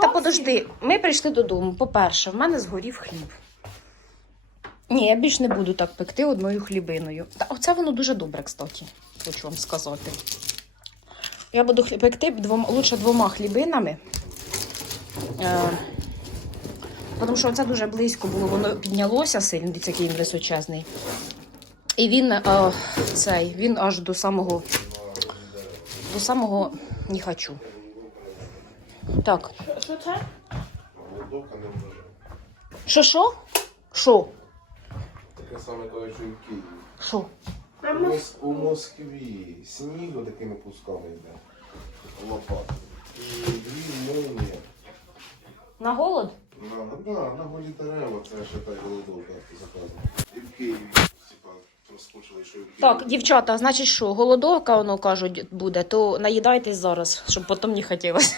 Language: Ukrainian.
Та подожди, ми прийшли додому. По-перше, в мене згорів хліб. Ні, я більш не буду так пекти одною хлібиною. Та оце воно дуже добре, кстати, хочу вам сказати. Я буду пекти двома, лучше двома хлібинами. Е, тому що це дуже близько було, воно піднялося сильно, дивіться, який він височезний. І він е, цей, він аж до самого до самого не хочу. Так. Що це? Голодовка не може. Що що? Що? Таке саме кажуть, що і в Києві. Що? У, Мос- у Москві сніг такими кусками йде. Лопат. І дві молнії. На голод? На, да, на голі дерева, це ще та й голодовка заказана. І в Києві, розпочали, що. Так, дівчата, значить що, голодовка, воно кажуть, буде, то наїдайтесь зараз, щоб потім не хотілося.